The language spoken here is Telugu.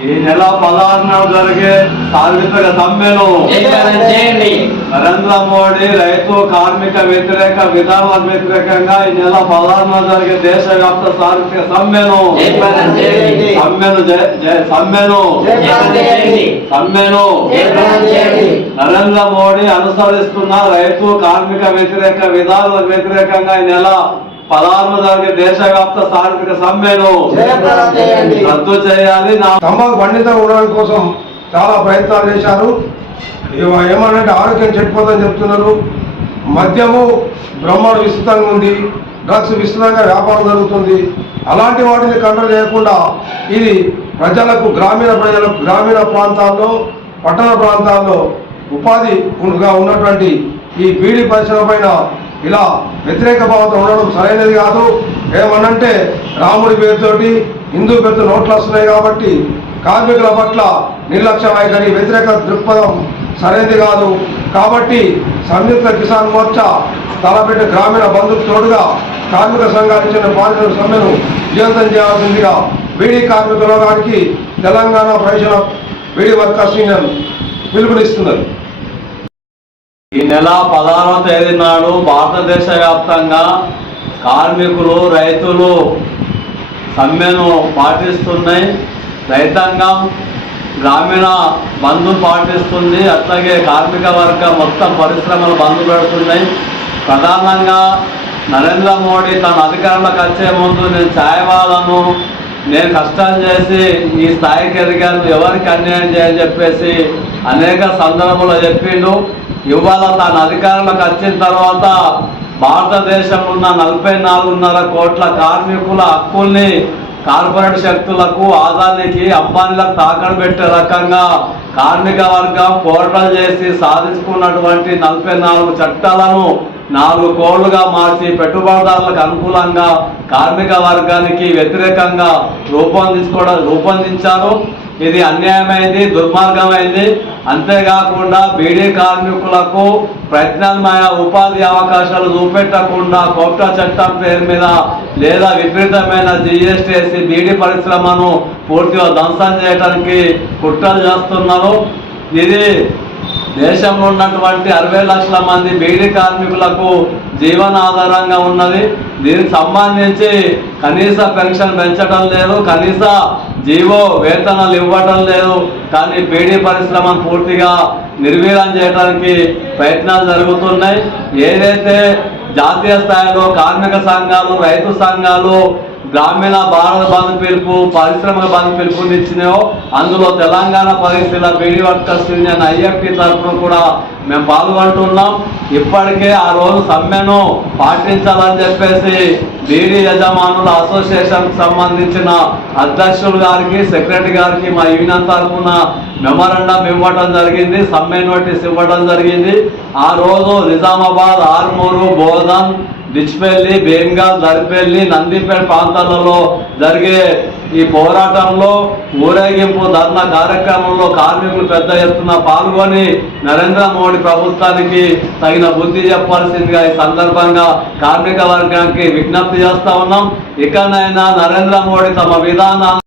ఈ నెల పదహారున జరిగే సార్వత్రిక సమ్మెను నరేంద్ర మోడీ రైతు కార్మిక వ్యతిరేక విధానాలకు వ్యతిరేకంగా ఈ నెల పదహారున జరిగే దేశవ్యాప్త సార్వత్రిక సమ్మెను సమ్మెను సమ్మెను సమ్మెను నరేంద్ర మోడీ అనుసరిస్తున్న రైతు కార్మిక వ్యతిరేక విధానాలకు వ్యతిరేకంగా ఈ నెల పదహారున జరిగే దేశవ్యాప్త సమ్మెను జయప్రదం చేయండి. రద్దు చేయాలి. నా తంబాకు బండితం ఉండడం కోసం చాలా ప్రయత్నాలు చేశారు. ఏమనంటే ఆరోగ్యం చెడిపోతుందని చెప్తున్నారు. మద్యము బ్రహ్మాండ విస్తృతంగా ఉంది. డ్రగ్స్ విస్తృతంగా వ్యాపారం జరుగుతుంది. అలాంటి వాటిని కంట్రోల్ చేయకుండా ఇది ప్రజలకు గ్రామీణ ప్రజలకు గ్రామీణ ప్రాంతాల్లో పట్టణ ప్రాంతాల్లో ఉపాధి గా ఉన్నటువంటి ఈ బీడీ పరిశ్రమ పైన ఇలా వ్యతిరేక భావంతో ఉండడం సరైనది కాదు. ఏమనంటే రాముడి పేరుతోటి హిందూ పేరుతో నోట్లు వస్తున్నాయి కాబట్టి కార్మికుల పట్ల నిర్లక్ష్యం వైఖరి వ్యతిరేక దృక్పథం సరైనది కాదు. కాబట్టి సంయుక్త కిసాన్ మోర్చా తలపెట్టిన గ్రామీణ బంధుకు తోడుగా కార్మిక సంఘానికి చెందిన పారిశ్రామిక సమ్మెను జీవితం చేయాల్సిందిగా బీడీ కార్మిక లోకానికి తెలంగాణ ప్రయోజన బీడీ వర్కర్స్ యూనియన్ పిలుపునిస్తున్నారు ఈ నెల పదహారవ తేదీ నాడు భారతదేశ వ్యాప్తంగా కార్మికులు రైతులు సమ్మెను పాటిస్తున్నాయి. రైతాంగం గ్రామీణ బంధు పాటిస్తుంది. అట్లాగే కార్మిక వర్గం మొత్తం పరిశ్రమలు బంధు పెడుతున్నాయి. ప్రధానంగా నరేంద్ర మోడీ తన అధికారంలోకి వచ్చే ముందు నేను ఛాయవాలను నేను కష్టం చేసి ఈ స్థాయికి ఎదిగాను ఎవరికి అన్యాయం చేయని చెప్పేసి అనేక సందర్భంలో చెప్పిండు. ఇవాళ తన అధికారంలోకి వచ్చిన తర్వాత భారతదేశంలో ఉన్న నలభై నాలుగున్నర కోట్ల కార్మికుల హక్కుల్ని కార్పొరేట్ శక్తులకు ఆదానికి అంబానీలకు తాకడ పెట్టే రకంగా కార్మిక వర్గం పోరాటాలు చేసి సాధించుకున్నటువంటి నలభై నాలుగు చట్టాలను నాలుగు కోళ్ళుగా మార్చి పెట్టుబడిదారులకు అనుకూలంగా కార్మిక వర్గానికి వ్యతిరేకంగా రూపొందించుకోవడం రూపొందించారు. ఇది అన్యాయమైంది దుర్మార్గమైంది. అంతేకాకుండా బీడీ కార్మికులకు ప్రత్యామ్నాయ ఉపాధి అవకాశాలు చూపెట్టకుండా కొత్త చట్టం పేరు మీద లేదా విపరీతమైన జిఎస్టీ వేసి బీడీ పరిశ్రమను పూర్తిగా ధ్వంసం చేయడానికి కుట్రలు చేస్తున్నారు. ఇది దేశంలో ఉన్నటువంటి అరవై లక్షల మంది బీడీ కార్మికులకు జీవనాధారంగా ఉన్నది. దీనికి సంబంధించి కనీస పెన్షన్ పెంచడం లేదు కనీస జీవో వేతనాలు ఇవ్వటం లేదు. కానీ బీడీ పరిశ్రమను పూర్తిగా నిర్వీర్యం చేయడానికి ప్రయత్నాలు జరుగుతున్నాయి. ఏదైతే జాతీయ స్థాయిలో కార్మిక సంఘాలు రైతు సంఘాలు గ్రామీణ భారత బంధు పిలుపు పరిశ్రమల బంధు పిలుపునిచ్చినాయో అందులో తెలంగాణ పరిస్థితుల బీడీ వర్కర్స్ యూనియన్ ఐఎఫ్టి తరఫున కూడా మేము పాల్గొంటున్నాం. ఇప్పటికే ఆ రోజు సమ్మెను పాటించాలని చెప్పేసి బీడీ యజమానుల అసోసియేషన్కి సంబంధించిన అధ్యక్షులు గారికి సెక్రటరీ గారికి మా యూనియన్ తరఫున మెమరండం ఇవ్వడం జరిగింది సమ్మె నోటీస్ ఇవ్వడం జరిగింది. ఆ రోజు నిజామాబాద్ ఆర్మూరు బోధన్ డిచ్పల్లి బేంగాల్ దరిపల్లి నందిపేట ప్రాంతాలలో జరిగే ఈ పోరాటంలో ఊరేగింపు ధర్నా కార్యక్రమంలో కార్మికులు పెద్ద ఎత్తున పాల్గొని నరేంద్ర మోడీ ప్రభుత్వానికి తగిన బుద్ధి చెప్పాల్సిందిగా ఈ సందర్భంగా కార్మిక వర్గానికి విజ్ఞప్తి చేస్తా ఉన్నాం. ఇకనైనా నరేంద్ర మోడీ తమ విధానాలు